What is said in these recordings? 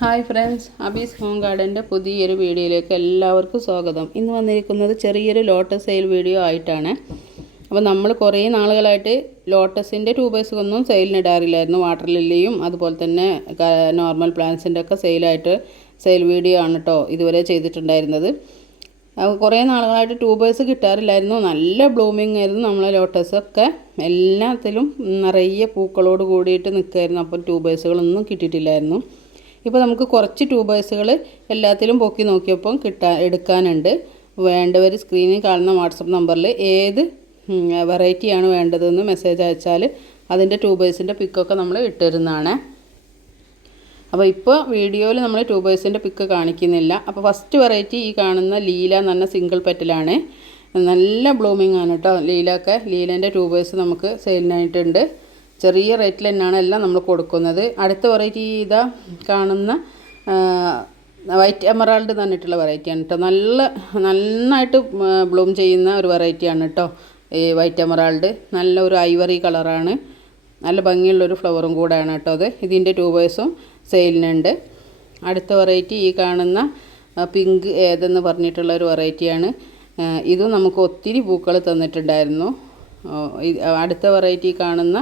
Hi friends Abi's home ഗാർഡന്റെ പുതിയൊരു വീഡിയോയിലേക്ക് എല്ലാവർക്കും സ്വാഗതം. ഇന്ന് വന്നിരിക്കുന്നത് ചെറിയൊരു ലോട്ടസ് സെയിൽ വീഡിയോ ആയിട്ടാണ്. അപ്പോൾ നമ്മൾ കുറേ നാളുകളായിട്ട് ലോട്ടസിന്റെ ട്യൂബേഴ്സൊന്നും സെയിലിനിടാറില്ലായിരുന്നു വാട്ടർ ലില്ലിയും അതുപോലെ തന്നെ നോർമൽ പ്ലാന്റ്സിന്റെ ഒക്കെ സെയിലായിട്ട് സെയിൽ വീഡിയോ ആണ് കേട്ടോ ഇതുവരെ ചെയ്തിട്ടുണ്ടായിരുന്നത്. കുറേ നാളുകളായിട്ട് ട്യൂബേഴ്സ് കിട്ടാറില്ലായിരുന്നു. നല്ല ബ്ലൂമിങ് ആയിരുന്നു നമ്മളെ ലോട്ടസൊക്കെ. എല്ലാത്തിലും നിറയെ പൂക്കളോട് കൂടിയിട്ട് നിൽക്കുമായിരുന്നു അപ്പോൾ ട്യൂബേഴ്സുകളൊന്നും കിട്ടിയിട്ടില്ലായിരുന്നു. ഇപ്പോൾ നമുക്ക് കുറച്ച് ട്യൂബേഴ്സുകൾ എല്ലാത്തിലും പൊക്കി നോക്കിയപ്പം കിട്ടാൻ എടുക്കാനുണ്ട്. വേണ്ടവർ സ്ക്രീനിൽ കാണുന്ന വാട്സപ്പ് നമ്പറിൽ ഏത് വെറൈറ്റിയാണ് വേണ്ടതെന്ന് മെസ്സേജ് അയച്ചാൽ അതിന്റെ ട്യൂബേഴ്സിന്റെ പിക്കൊക്കെ നമ്മൾ ഇട്ടിരുന്നതാണ് അപ്പോൾ ഇപ്പോൾ വീഡിയോയിൽ നമ്മൾ ട്യൂബേഴ്സിന്റെ പിക്ക് കാണിക്കുന്നില്ല. അപ്പോൾ ഫസ്റ്റ് വെറൈറ്റി ഈ കാണുന്ന ലീല എന്ന് പറഞ്ഞ സിംഗിൾ പെറ്റലാണ് നല്ല ബ്ലൂമിങ് ആണ് കേട്ടോ ലീലൊക്കെ ലീലേന്റെ ട്യൂബേഴ്സ് നമുക്ക് സെയിലിനായിട്ടുണ്ട് ചെറിയ റേറ്റിൽ തന്നെയാണ് എല്ലാം നമ്മൾ കൊടുക്കുന്നത്. അടുത്ത വെറൈറ്റി ഇതാ കാണുന്ന വൈറ്റ് എമറാൾഡ് എന്ന് പറഞ്ഞിട്ടുള്ള വെറൈറ്റിയാണ് കേട്ടോ നല്ല നന്നായിട്ട് ബ്ലൂം ചെയ്യുന്ന ഒരു വെറൈറ്റിയാണ് കേട്ടോ ഈ വൈറ്റ് എമറാൾഡ് നല്ല ഒരു ഐവറി കളറാണ് നല്ല ഭംഗിയുള്ളൊരു ഫ്ലവറും കൂടെയാണ് കേട്ടോ അത്. ഇതിന്റെ ട്യൂബേഴ്സും സെയിലിനുണ്ട് അടുത്ത വെറൈറ്റി ഈ കാണുന്ന പിങ്ക് ഏതെന്ന് പറഞ്ഞിട്ടുള്ള ഒരു വെറൈറ്റിയാണ് ഇതും നമുക്ക് ഒത്തിരി പൂക്കൾ തന്നിട്ടുണ്ടായിരുന്നു. അടുത്ത വെറൈറ്റി കാണുന്ന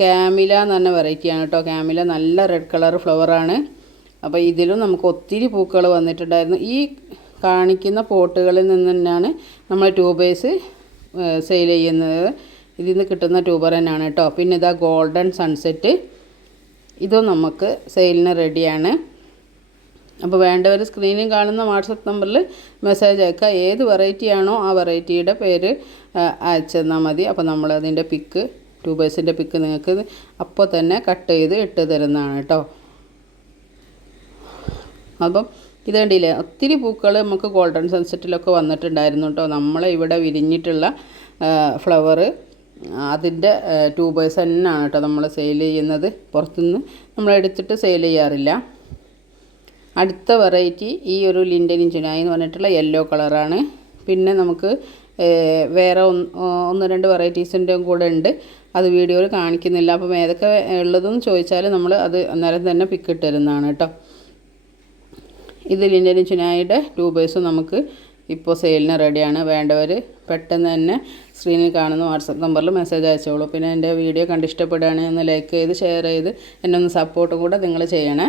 ക്യാമില എന്ന് പറഞ്ഞ വെറൈറ്റിയാണ് കേട്ടോ. ക്യാമില നല്ല റെഡ് കളർ ഫ്ലവറാണ് അപ്പോൾ ഇതിലും നമുക്ക് ഒത്തിരി പൂക്കൾ വന്നിട്ടുണ്ടായിരുന്നു. ഈ കാണിക്കുന്ന പോട്ടുകളിൽ നിന്ന് തന്നെയാണ് നമ്മൾ ട്യൂബേഴ്സ് സെയിൽ ചെയ്യുന്നത്. ഇതിൽ നിന്ന് കിട്ടുന്ന ട്യൂബർ തന്നെയാണ് കേട്ടോ. പിന്നെ ഇതാ ഗോൾഡൻ സൺസെറ്റ് ഇതും നമുക്ക് സെയിലിന് റെഡിയാണ് അപ്പോൾ വേണ്ടവർ സ്ക്രീനിൽ കാണുന്ന വാട്സപ്പ് നമ്പറിൽ മെസ്സേജ് അയക്കുക. ഏത് വെറൈറ്റിയാണോ ആ വെറൈറ്റിയുടെ പേര് അയച്ചു തന്നാൽ മതി. അപ്പോൾ നമ്മളതിന്റെ പിക്ക് ട്യൂബേഴ്സിന്റെ പിക്ക് നിങ്ങൾക്ക് അപ്പോൾ തന്നെ കട്ട് ചെയ്ത് ഇട്ട് തരുന്നതാണ് കേട്ടോ അപ്പം ഇത് കണ്ടില്ലേ ഒത്തിരി പൂക്കൾ നമുക്ക് ഗോൾഡൻ സൺസെറ്റിലൊക്കെ വന്നിട്ടുണ്ടായിരുന്നു കേട്ടോ നമ്മളെ ഇവിടെ വിരിഞ്ഞിട്ടുള്ള ഫ്ലവർ അതിന്റെ ട്യൂബേഴ്സ് തന്നെയാണ് കേട്ടോ നമ്മൾ സെയിൽ ചെയ്യുന്നത്. പുറത്തുനിന്ന് നമ്മൾ എടുത്തിട്ട് സെയിൽ ചെയ്യാറില്ല. അടുത്ത വെറൈറ്റി ഈ ഒരു ലിൻഡൻ ഇഞ്ചിനായി എന്ന് പറഞ്ഞിട്ടുള്ള യെല്ലോ കളറാണ് പിന്നെ നമുക്ക് വേറെ ഒന്ന് രണ്ട് വെറൈറ്റീസിന്റെയും കൂടെ ഉണ്ട്. അത് വീഡിയോയിൽ കാണിക്കുന്നില്ല. അപ്പം ഏതൊക്കെ ഉള്ളതെന്ന് ചോദിച്ചാൽ നമ്മൾ അത് അന്നേരം തന്നെ പിക്ക് ഇട്ട് തരുന്നതാണ് കേട്ടോ. ഇത് ലിൻഡനിൻ ചുനായിയുടെ ട്യൂബേഴ്സ് നമുക്ക് ഇപ്പോൾ സെയിലിന് റെഡിയാണ് വേണ്ടവർ പെട്ടെന്ന് തന്നെ സ്ക്രീനിൽ കാണുന്ന വാട്സപ്പ് നമ്പറിൽ മെസ്സേജ് അയച്ചോളൂ. പിന്നെ എന്റെ വീഡിയോ കണ്ടിഷ്ടപ്പെടുകയാണെങ്കിൽ ഒന്ന് ലൈക്ക് ചെയ്ത് ഷെയർ ചെയ്ത് എന്നെ ഒന്ന് സപ്പോർട്ടും കൂടെ നിങ്ങൾ ചെയ്യണേ.